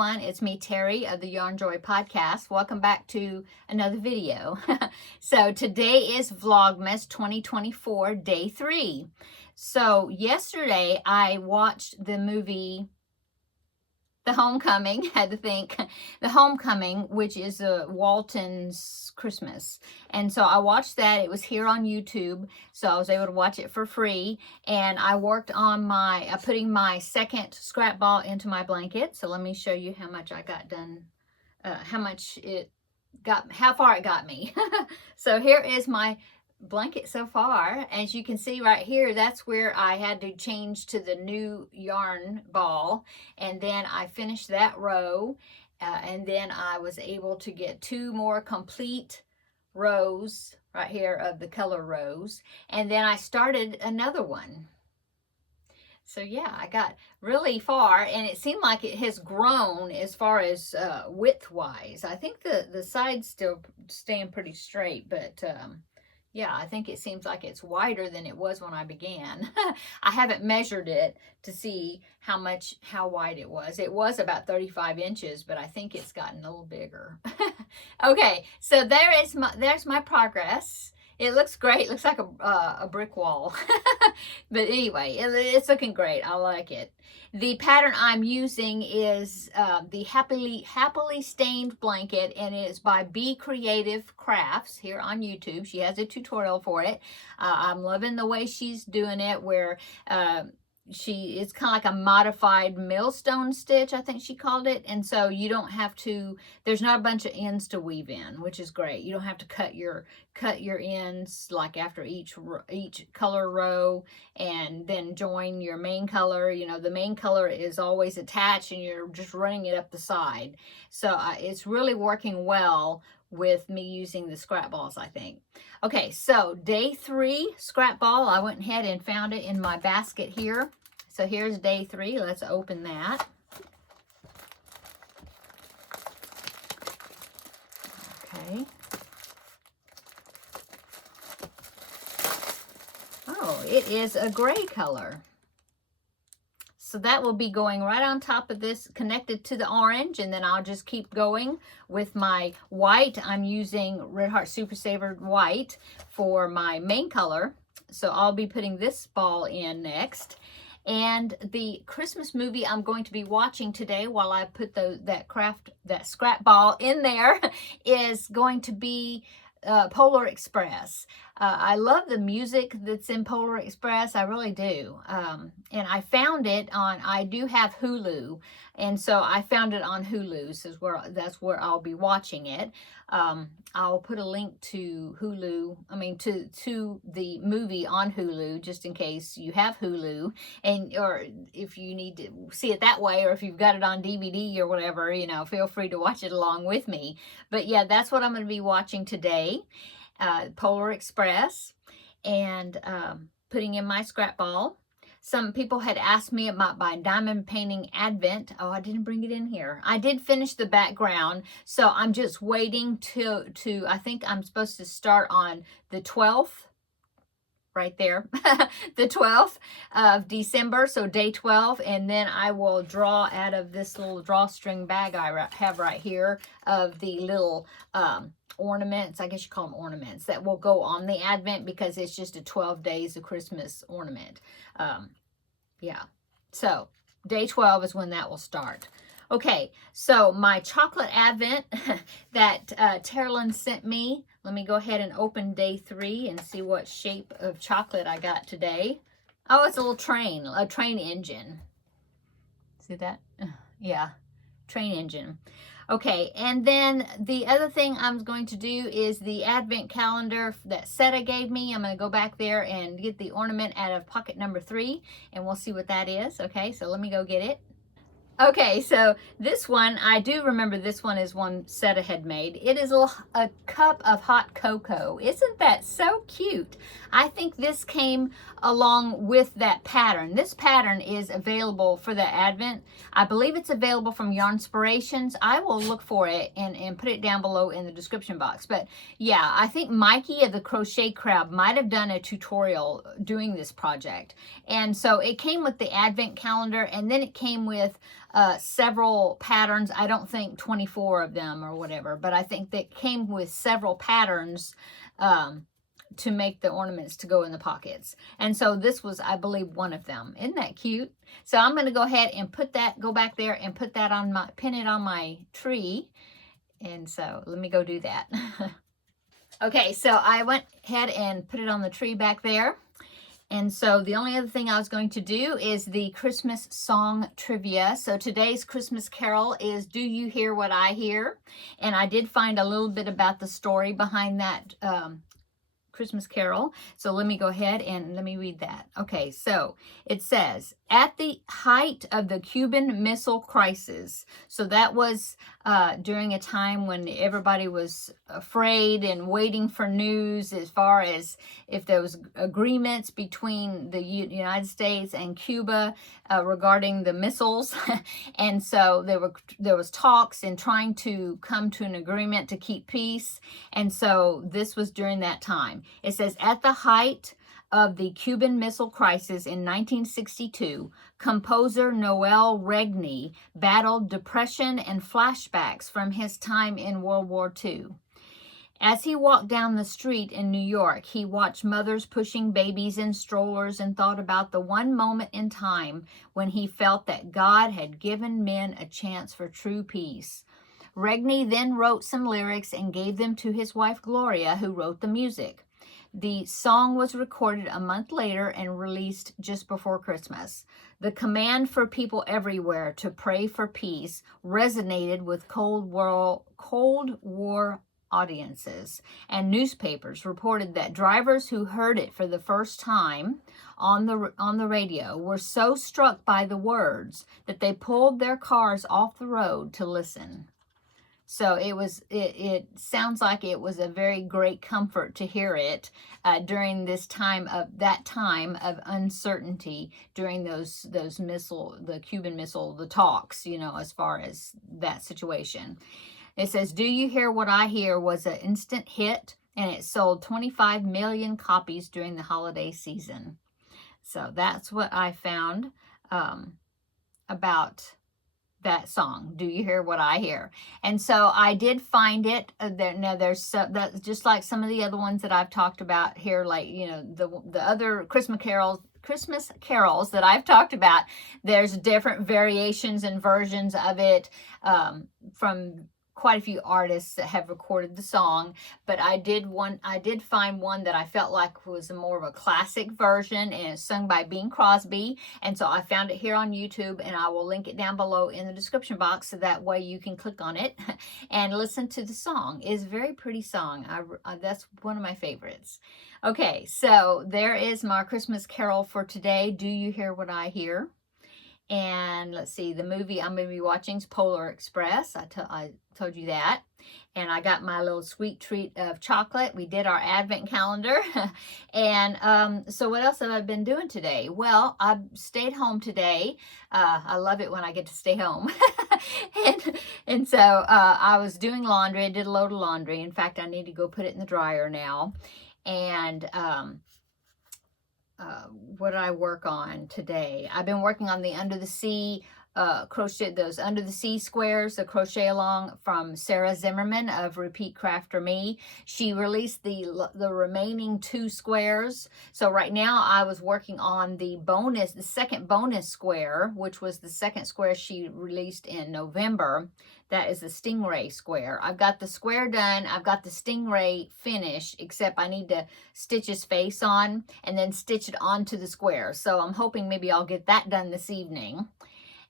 everyone, it's me, Terri of the Yarn Joy podcast. Welcome back to another video. So today is Vlogmas 2024 day 3. So yesterday I watched the movie The Homecoming, had to think, The Homecoming, which is Walton's Christmas. And so I watched that. It was here on YouTube, so I was able to watch it for free. And I worked on putting my second scrap ball into my blanket. So let me show you how much I got done, how far it got me. So here is my blanket so far. As you can see right here, that's where I had to change to the new yarn ball, and then I finished that row, and then I was able to get 2 more complete rows right here of the color rows, and then I started another one. So yeah, I got really far, and it seemed like it has grown as far as width wise. I think the sides still stand pretty straight, but yeah, I think it seems like it's wider than it was when I began. I haven't measured it to see how wide it was. It was about 35 inches, but I think it's gotten a little bigger. Okay, so there's my progress. It looks great. It looks like a brick wall. But anyway, it's looking great. I like it. The pattern I'm using is the Happily Stained Blanket, and it is by Be Creative Crafts here on YouTube. She has a tutorial for it. I'm loving the way she's doing it, where it's kind of like a modified millstone stitch, I think she called it. And so you don't have to, there's not a bunch of ends to weave in, which is great. You don't have to cut your ends like after each color row and then join your main color. You know, the main color is always attached and you're just running it up the side. So it's really working well with me using the scrap balls, I think. Okay, so day 3 scrap ball, I went ahead and found it in my basket here. So here's day 3. Let's open that. Okay. Oh, it is a gray color. So that will be going right on top of this, connected to the orange, and then I'll just keep going with my white. I'm using Red Heart Super Saver white for my main color. So I'll be putting this ball in next. And the Christmas movie I'm going to be watching today while I put that scrap ball in there is going to be Polar Express. I love the music that's in Polar Express. I really do. And I found it on, I do have Hulu. And so I found it on Hulu. So that's where I'll be watching it. I'll put a link to Hulu, to the movie on Hulu, just in case you have Hulu, or if you need to see it that way, or if you've got it on DVD or whatever, you know, feel free to watch it along with me. But yeah, that's what I'm going to be watching today, Polar Express, and putting in my scrap ball. Some people had asked me about my diamond painting Advent. Oh, I didn't bring it in here. I did finish the background, so I'm just waiting to I think I'm supposed to start on the 12th, right there, the 12th of December, so day 12, and then I will draw out of this little drawstring bag I have right here of the little ornaments, I guess you call them ornaments, that will go on the Advent, because it's just a 12 days of Christmas ornament. Yeah, so day 12 is when that will start. Okay, so my chocolate Advent that Terri sent me, let me go ahead and open day 3 and see what shape of chocolate I got today. Oh, it's a train engine. See that? Yeah, train engine. Okay, and then the other thing I'm going to do is the Advent calendar that Seta gave me. I'm going to go back there and get the ornament out of pocket number 3, and we'll see what that is. Okay, so let me go get it. Okay, so this one, I do remember this one is one Seta had made. It is a cup of hot cocoa. Isn't that so cute? I think this came along with that pattern. This pattern is available for the Advent. I believe it's available from Yarnspirations. I will look for it and put it down below in the description box. But yeah, I think Mikey of the Crochet Crowd might have done a tutorial doing this project. And so it came with the Advent calendar, and then it came with several patterns. I don't think 24 of them or whatever, but I think that came with several patterns to make the ornaments to go in the pockets. And so this was, I believe, one of them. Isn't that cute? So I'm going to go ahead and put that, go back there and put that on my, pin it on my tree. And so let me go do that. Okay, so I went ahead and put it on the tree back there. And so the only other thing I was going to do is the Christmas song trivia. So today's Christmas carol is Do You Hear What I Hear? And I did find a little bit about the story behind that Christmas carol. So let me go ahead and let me read that. Okay, so it says, at the height of the Cuban Missile Crisis. So that was during a time when everybody was afraid and waiting for news as far as if there was agreements between the United States and Cuba regarding the missiles. And so there was talks and trying to come to an agreement to keep peace. And so this was during that time. It says, at the height of the Cuban Missile Crisis in 1962, composer Noel Regney battled depression and flashbacks from his time in World War II. As he walked down the street in New York, he watched mothers pushing babies in strollers and thought about the one moment in time when he felt that God had given men a chance for true peace. Regney then wrote some lyrics and gave them to his wife Gloria, who wrote the music. The song was recorded a month later and released just before Christmas. The command for people everywhere to pray for peace resonated with Cold War audiences, and newspapers reported that drivers who heard it for the first time on the radio were so struck by the words that they pulled their cars off the road to listen. So it sounds like it was a very great comfort to hear it during this time of uncertainty during the Cuban missile, the talks, as far as that situation. It says, Do You Hear What I Hear was an instant hit, and it sold 25 million copies during the holiday season. So that's what I found about that song, Do You Hear What I Hear? And so I did find it there. Now there's that's just like some of the other ones that I've talked about here, like the other Christmas carols that I've talked about. There's different variations and versions of it from quite a few artists that have recorded the song, but I did find one that I felt like was more of a classic version, and it's sung by Bing Crosby. And so I found it here on YouTube, and I will link it down below in the description box, so that way you can click on it and listen to the song. It's a very pretty song. That's one of my favorites. Okay, so there is my Christmas carol for today. Do You Hear What I Hear? And let's see, the movie I'm going to be watching is Polar Express. I told you that. And I got my little sweet treat of chocolate. We did our advent calendar. And so what else have I been doing today? Well, I stayed home today. I love it when I get to stay home. and so I was doing laundry. I did a load of laundry. In fact, I need to go put it in the dryer now. And what did I work on today? I've been working on the Under the Sea crochet, those Under the Sea squares, the crochet along from Sarah Zimmerman of Repeat Crafter Me. She released the remaining 2 squares. So right now I was working on the second bonus square, which was the second square she released in November. That is the stingray square. I've got the square done. I've got the stingray finished, except I need to stitch his face on and then stitch it onto the square. So I'm hoping maybe I'll get that done this evening,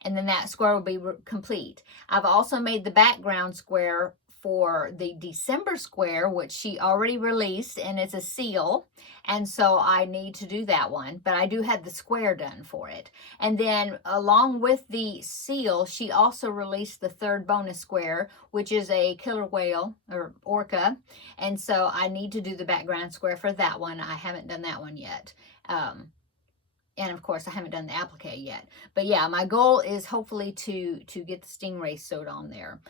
and then that square will be complete. I've also made the background square for the December square, which she already released, and it's a seal, and so I need to do that one, but I do have the square done for it. And then along with the seal, she also released the 3rd bonus square, which is a killer whale or orca, and so I need to do the background square for that one. I haven't done that one yet. And of course, I haven't done the applique yet. But yeah, my goal is hopefully to get the stingray sewed on there.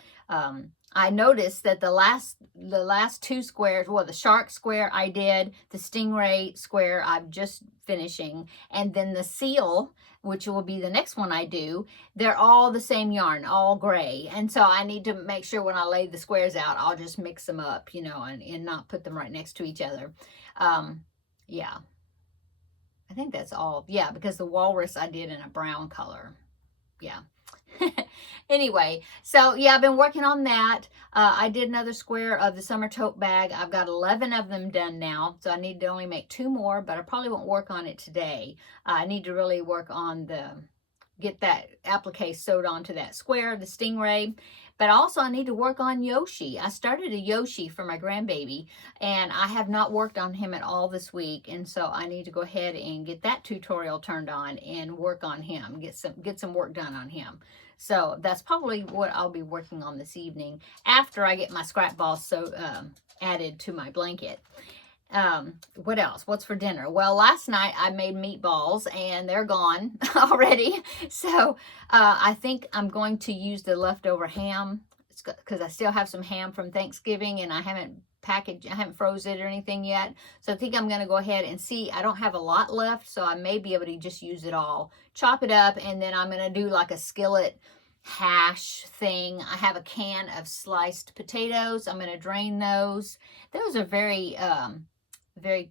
I noticed that the last two squares, well, the shark square I did, the stingray square I'm just finishing, and then the seal, which will be the next one I do, they're all the same yarn, all gray. And so I need to make sure when I lay the squares out, I'll just mix them up, you know, and not put them right next to each other. Yeah. I think that's all. Yeah, because the walrus I did in a brown color. Yeah. Anyway, so yeah, I've been working on that. I did another square of the summer tote bag. I've got 11 of them done now, so I need to only make 2 more, but I probably won't work on it today. I need to really work on get that applique sewed onto that square, the stingray. But also I need to work on Yoshi. I started a Yoshi for my grandbaby, and I have not worked on him at all this week. And so I need to go ahead and get that tutorial turned on and work on him, get some work done on him. So that's probably what I'll be working on this evening after I get my scrap balls added to my blanket. What else? What's for dinner? Well, last night I made meatballs and they're gone already. So I think I'm going to use the leftover ham because I still have some ham from Thanksgiving and I haven't frozen it or anything yet. So I think I'm going to go ahead and see. I don't have a lot left, so I may be able to just use it all. Chop it up, and then I'm going to do like a skillet hash thing. I have a can of sliced potatoes. I'm going to drain those. Those are very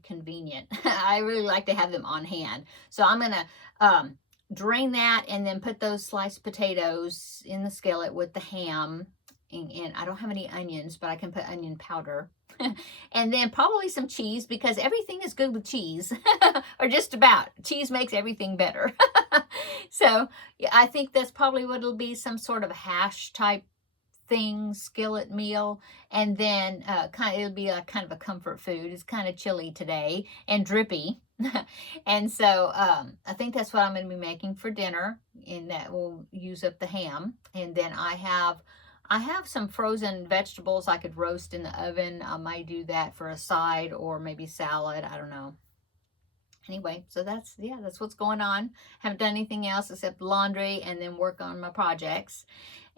convenient. I really like to have them on hand. So I'm going to drain that and then put those sliced potatoes in the skillet with the ham. And I don't have any onions, but I can put onion powder. And then probably some cheese, because everything is good with cheese. Or just about. Cheese makes everything better. So yeah, I think that's probably what it'll be, some sort of hash type thing, skillet meal. And then it'll be a kind of a comfort food. It's kind of chilly today and drippy. And so I think that's what I'm going to be making for dinner, and that will use up the ham. And then I have some frozen vegetables I could roast in the oven. I might do that for a side, or maybe salad. I don't know. Anyway, so that's what's going on. Haven't done anything else except laundry and then work on my projects.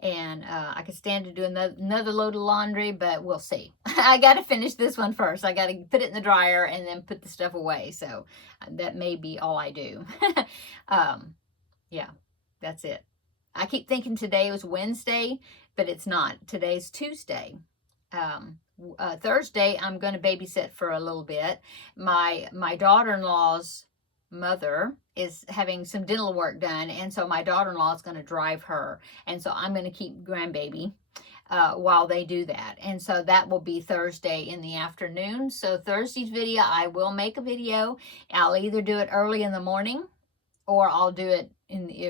And I could stand to do another load of laundry, but we'll see. I got to finish this one first. I got to put it in the dryer and then put the stuff away. So that may be all I do. Yeah, that's it. I keep thinking today was Wednesday, but it's not. Today's Tuesday. Thursday, I'm going to babysit for a little bit. My daughter-in-law's mother is having some dental work done, and so my daughter-in-law is going to drive her, and so I'm going to keep grandbaby while they do that. And so that will be Thursday in the afternoon. So Thursday's video, I will make a video. I'll either do it early in the morning, or I'll do it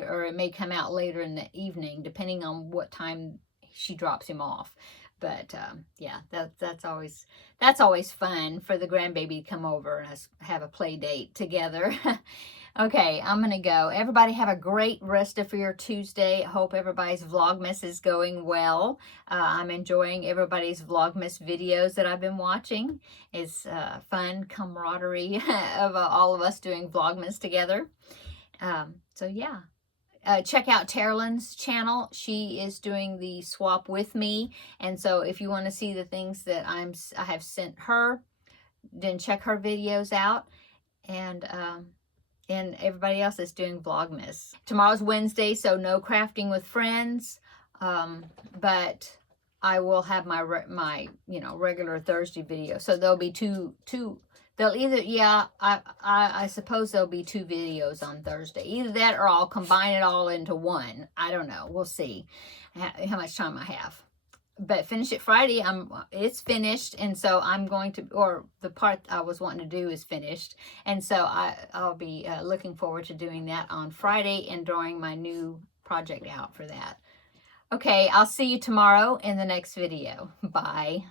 or it may come out later in the evening, depending on what time she drops him off. But yeah, that's always fun for the grandbaby to come over and us have a play date together. Okay, I'm going to go. Everybody have a great rest of your Tuesday. I hope everybody's Vlogmas is going well. I'm enjoying everybody's Vlogmas videos that I've been watching. It's fun camaraderie of all of us doing Vlogmas together. So yeah. Check out Terrilyn's channel. She is doing the swap with me. And so if you want to see the things that I have sent her, then check her videos out. And everybody else is doing Vlogmas. Tomorrow's Wednesday, so no crafting with friends. But I will have my regular Thursday video. So there'll be two. They'll either, yeah, I suppose there'll be 2 videos on Thursday. Either that or I'll combine it all into one. I don't know. We'll see how much time I have. But finish it Friday. It's finished. And so I'm going to, or the part I was wanting to do is finished. And so I'll be looking forward to doing that on Friday and drawing my new project out for that. Okay, I'll see you tomorrow in the next video. Bye.